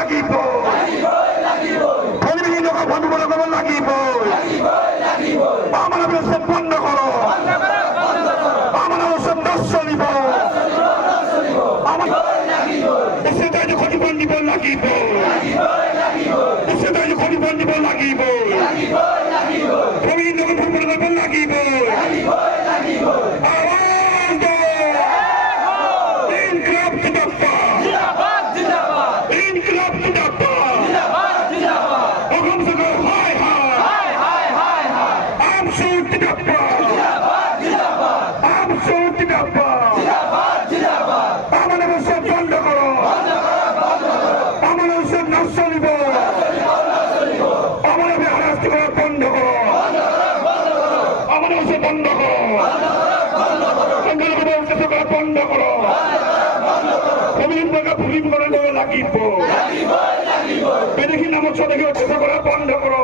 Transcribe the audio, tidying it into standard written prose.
লাগিব ভূমিহীন লোকক ভাবিবলৈ ক'ব লাগিব আমাৰ ব্যৱস্থা বন্ধ কৰক আমাৰ ব্যৱস্থা নচলিব দেশে ক্ষতিপূৰণ দিব লাগিব দেশে ক্ষতিপূৰণ দিব লাগিব ভূমিহীন লোকক ভাবিবলৈ ক'ব লাগিব লাগিব বিদেশী নামত চলে বন্ধ করো